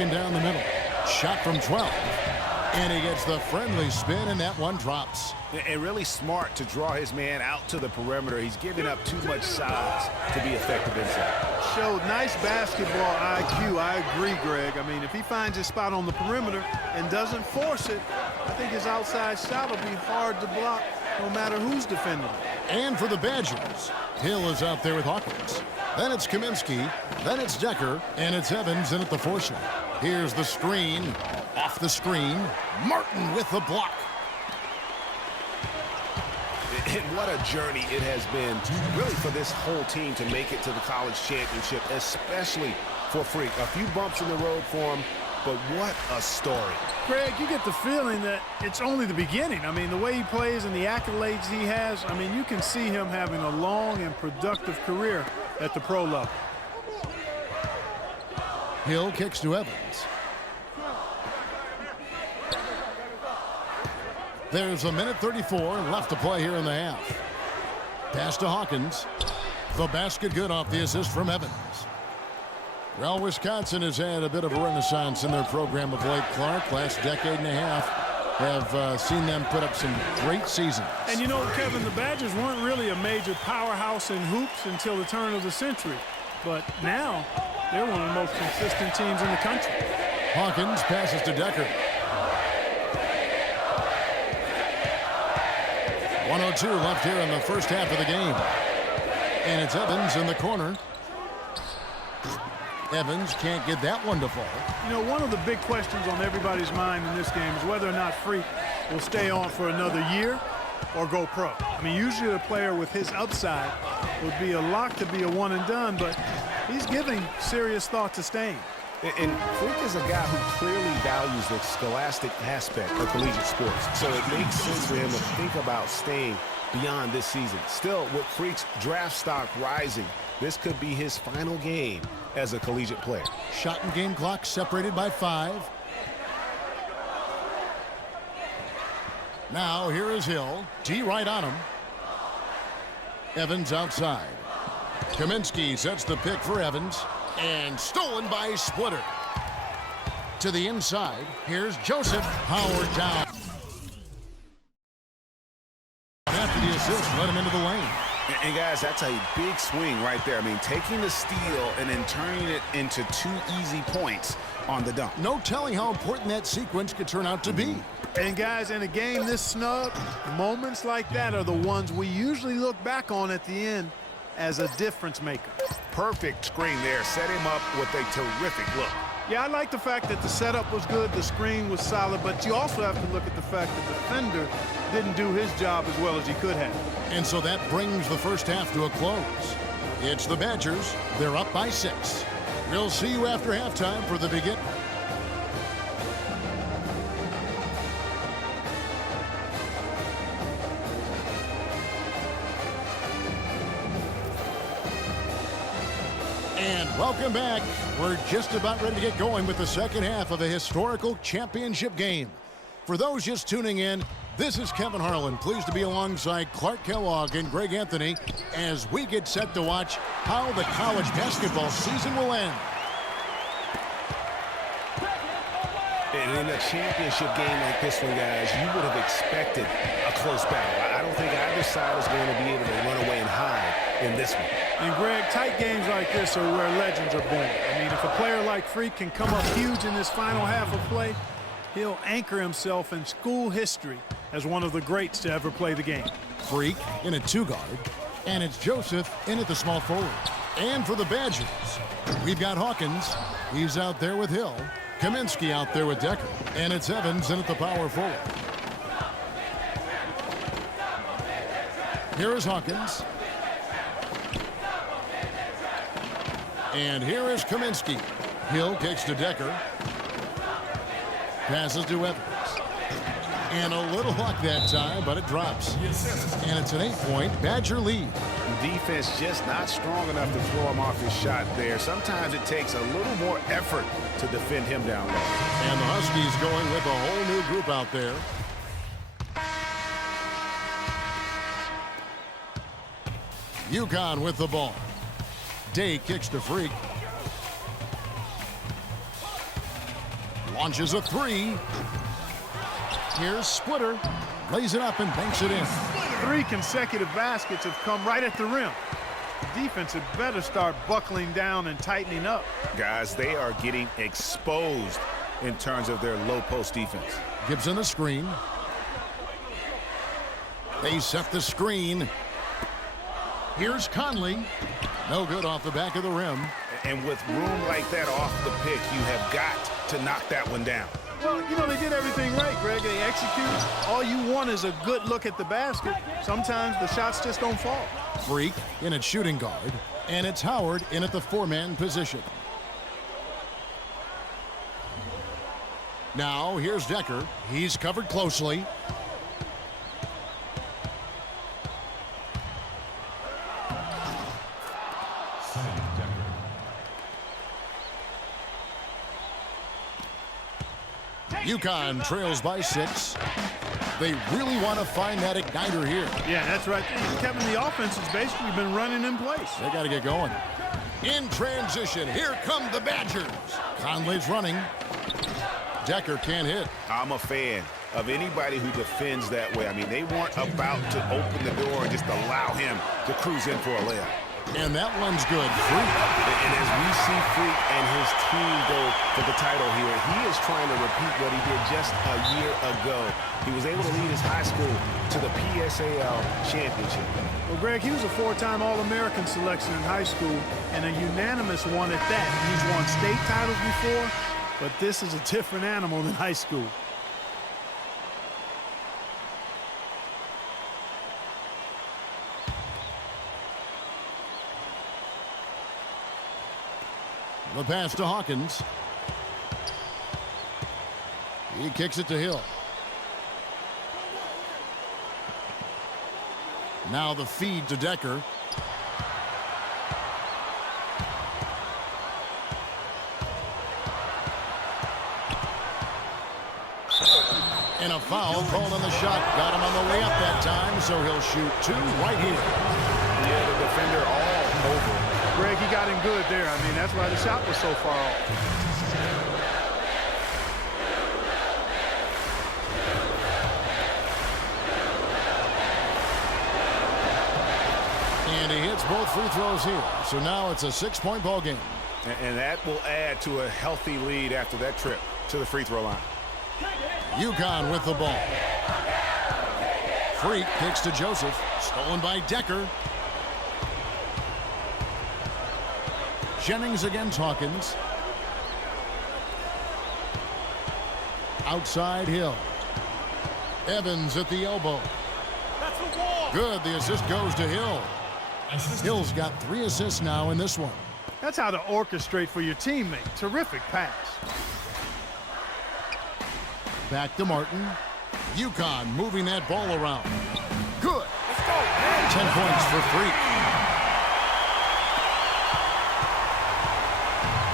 second down the middle. Shot from 12. And he gets the friendly spin, and that one drops. And really smart to draw his man out to the perimeter. He's giving up too much size to be effective inside. Showed nice basketball IQ. I agree, Greg. I mean, if he finds his spot on the perimeter and doesn't force it, I think his outside shot will be hard to block no matter who's defending. And for the Badgers, Hill is out there with Hawkins. Then it's Kaminsky. Then it's Decker. And it's Evans in at the force line. Here's the screen. Off the screen. Martin with the block. And what a journey it has been really for this whole team to make it to the college championship, especially for Freak. A few bumps in the road for him, but what a story. Greg, you get the feeling that it's only the beginning. I mean, the way he plays and the accolades he has, I mean, you can see him having a long and productive career at the pro level. Hill kicks to Evans. There's a minute 34 left to play here in the half. Pass to Hawkins. The basket good off the assist from Evans. Well, Wisconsin has had a bit of a renaissance in their program of late, Clark. Last decade and a half have seen them put up some great seasons. And you know, Kevin, the Badgers weren't really a major powerhouse in hoops until the turn of the century. But now, they're one of the most consistent teams in the country. Hawkins passes to Decker. 1:02 left here in the first half of the game. And it's Evans in the corner. Evans can't get that one to fall. You know, one of the big questions on everybody's mind in this game is whether or not Freak will stay on for another year or go pro. I mean, usually a player with his upside would be a lock to be a one and done, but he's giving serious thought to staying. And Freak is a guy who clearly values the scholastic aspect of collegiate sports. So it makes sense for him to think about staying beyond this season. Still, with Freak's draft stock rising, this could be his final game as a collegiate player. Shot and game clock separated by 5. Now here is Hill. T right on him. Evans outside. Kaminsky sets the pick for Evans. And stolen by Splitter. To the inside, here's Joseph. Howard down. After the assist, let him into the lane. And guys, that's a big swing right there. I mean, taking the steal and then turning it into 2 easy points on the dunk. No telling how important that sequence could turn out to be. And guys, in a game this snug, moments like that are the ones we usually look back on at the end as a difference maker. Perfect screen there. Set him up with a terrific look. Yeah, I like the fact that the setup was good, the screen was solid, but you also have to look at the fact that the defender didn't do his job as well as he could have. And so that brings the first half to a close. It's the Badgers. They're up by 6. We'll see you after halftime for the begin. And welcome back. We're just about ready to get going with the second half of a historical championship game. For those just tuning in, this is Kevin Harlan, pleased to be alongside Clark Kellogg and Greg Anthony as we get set to watch how the college basketball season will end. And in a championship game like this one, guys, you would have expected a close battle. I don't think either side is going to be able to run away and hide in this one. And Greg, tight games like this are where legends are born. I mean, if a player like Freak can come up huge in this final half of play, he'll anchor himself in school history as one of the greats to ever play the game. Freak in a 2-guard, and it's Joseph in at the small forward. And for the Badgers, we've got Hawkins. He's out there with Hill. Kaminsky out there with Decker. And it's Evans in at the power forward. Here is Hawkins. And here is Kaminsky. Hill kicks to Decker. Passes to Evans. And a little luck that time, but it drops. And it's an 8-point Badger lead. Defense just not strong enough to throw him off his shot there. Sometimes it takes a little more effort to defend him down low. And the Huskies going with a whole new group out there. UConn with the ball. Day kicks to Freak. Launches a three. Here's Splitter. Lays it up and banks it in. 3 consecutive baskets have come right at the rim. The defense had better start buckling down and tightening up. Guys, they are getting exposed in terms of their low post defense. Gibson the screen. They set the screen. Here's Conley. No good off the back of the rim. And with room like that off the pick, you have got to knock that one down. Well, you know, they did everything right, Greg. They executed. All you want is a good look at the basket. Sometimes the shots just don't fall. Freak in at shooting guard. And it's Howard in at the 4-man position. Now, here's Decker. He's covered closely. UConn trails by 6. They really want to find that igniter here. Yeah, that's right. Kevin, the offense has basically been running in place. They got to get going. In transition, here come the Badgers. Conley's running. Decker can't hit. I'm a fan of anybody who defends that way. I mean, they weren't about to open the door and just allow him to cruise in for a layup. And that one's good. Freak. And as we see Freak and his team go for the title here, he is trying to repeat what he did just a year ago. He was able to lead his high school to the PSAL championship. Well, Greg, he was a 4-time All-American selection in high school and a unanimous one at that. He's won state titles before, but this is a different animal than high school. The pass to Hawkins. He kicks it to Hill. Now the feed to Decker. And a foul called on the shot. Got him on the way up that time, so he'll shoot 2 right here. Yeah, the defender all over him. Greg, he got him good there. I mean, that's why the shot was so far off. And he hits both free throws here. So now it's a 6-point ball game. And that will add to a healthy lead after that trip to the free throw line. UConn with the ball. Freak kicks to Joseph. Stolen by Decker. Jennings against Hawkins. Outside Hill. Evans at the elbow. Good. The assist goes to Hill. Hill's got 3 assists now in this one. That's how to orchestrate for your teammate. Terrific pass. Back to Martin. UConn moving that ball around. Good. Let's go. 10 points for Freak.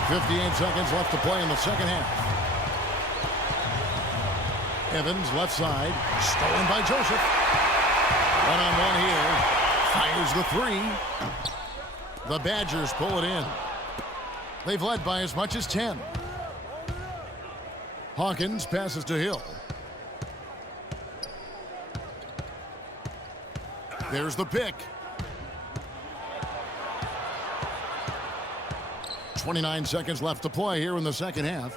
58 seconds left to play in the second half. Evans left side. Stolen by Joseph. 1-on-1 here. Fires the 3. The Badgers pull it in. They've led by as much as 10. Hawkins passes to Hill. There's the pick. 29 seconds left to play here in the second half.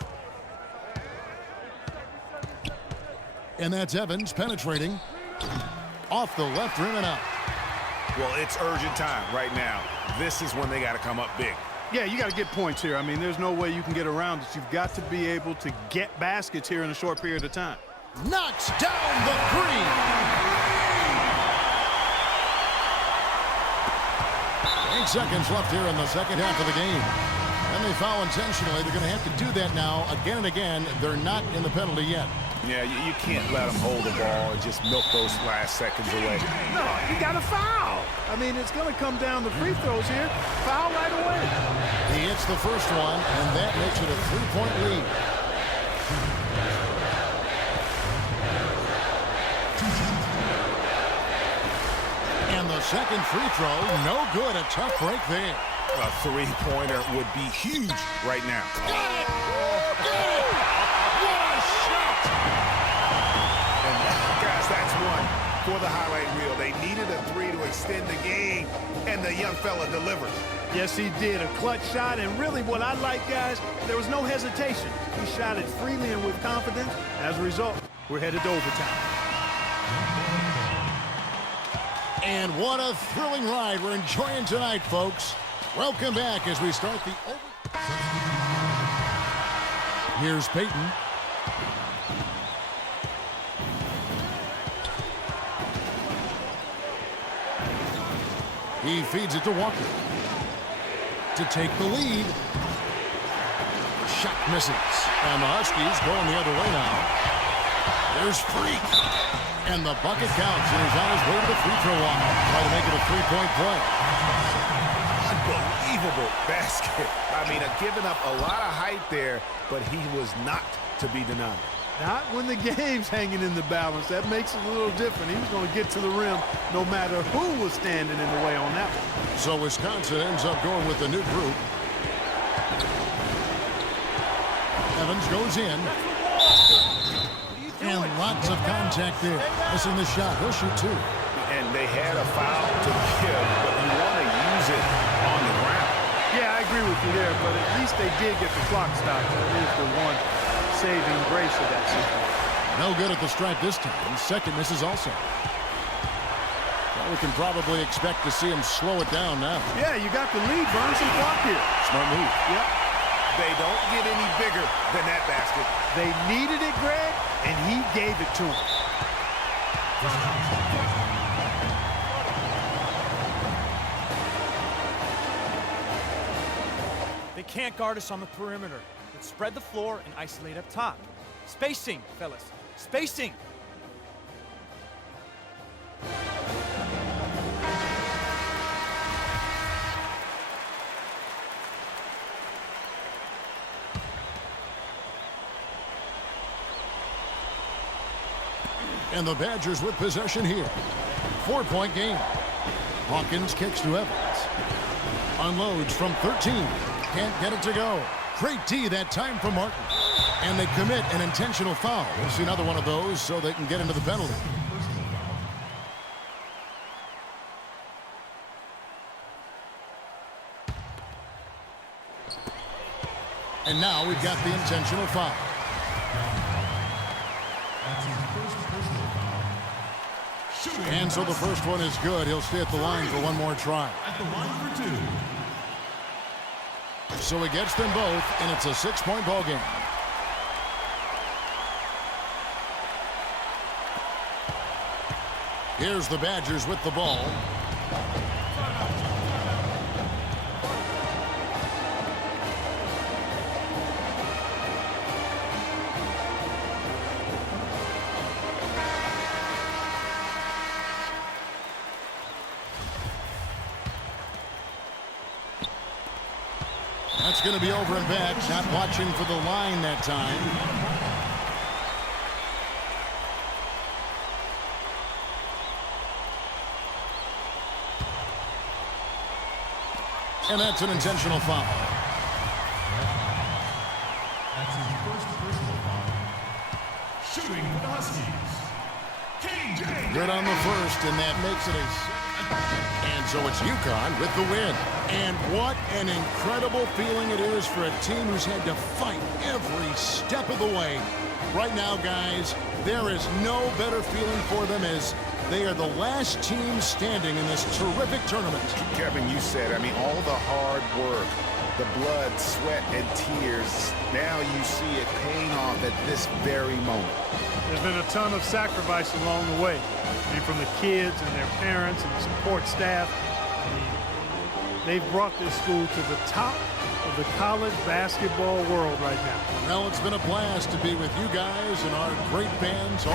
And that's Evans penetrating. Off the left rim and out. Well, it's urgent time right now. This is when they got to come up big. Yeah, you got to get points here. I mean, there's no way you can get around it. You've got to be able to get baskets here in a short period of time. Knocks down the 3. 8 seconds left here in the second half of the game. And they foul intentionally. They're going to have to do that now again and again. They're not in the penalty yet. Yeah, you can't let them hold the ball and just milk those last seconds away. No, you got to foul. I mean, it's going to come down to free throws here. Foul right away. He hits the first one, and that makes it a 3-point lead. And the second free throw, no good. A tough break there. A 3-pointer would be huge right now. Got it! Got it! for the highlight reel. They needed a three to extend the game, and the young fella delivered. Yes, he did. A clutch shot, and really what I like, guys, there was no hesitation. He shot it freely and with confidence. As a result, we're headed to overtime. And what a thrilling ride we're enjoying tonight, folks. Welcome back as we start the Here's Peyton. He feeds it to Walker to take the lead. Shot misses. And the Huskies going the other way now. There's Freak. And the bucket counts, and he's on his way to the free throw line. Try to make it a three-point play. Unbelievable basket. I mean, giving up a lot of height there, but he was not to be denied. Not when the game's hanging in the balance. That makes it a little different. He was going to get to the rim no matter who was standing in the way on that one. So Wisconsin ends up going with the new group. Evans goes in. And lots of contact there. Missing the shot. He'll shoot two. And they had a foul to give, but you want to use it on the ground. Yeah, I agree with you there, but at least they did get the clock stopped. That is the one saving grace of that situation. No good at the stripe this time. Second misses also. Well, we can probably expect to see him slow it down now. Yeah, you got the lead. Burn some clock here. Smart move. Yep. They don't get any bigger than that basket. They needed it, Greg, and he gave it to him. They can't guard us on the perimeter. Let's spread the floor and isolate up top. Spacing, fellas. Spacing. And the Badgers with possession here. 4-point game. Hawkins kicks to Evans. Unloads from 13. Can't get it to go. Great D that time from Martin. And they commit an intentional foul. We'll see another one of those so they can get into the penalty. And now we've got the intentional foul. And so the first one is good. He'll stay at the line for one more try. At the line for two. So he gets them both, and it's a 6-point ball game. Here's the Badgers with the ball. That's going to be over and back. Not watching for the line that time. And that's an intentional foul. That's his first personal foul. Shooting for the Huskies. KJ. Good on the first, and that makes it and so it's UConn with the win. And what an incredible feeling it is for a team who's had to fight every step of the way. Right now, guys, there is no better feeling for them as they are the last team standing in this terrific tournament. Kevin, you said, I mean, all the hard work, the blood, sweat, and tears, now you see it paying off at this very moment. There's been a ton of sacrifice along the way. I mean, from the kids and their parents and the support staff. I mean, they've brought this school to the top of the college basketball world right now. Well, it's been a blast to be with you guys and our great fans all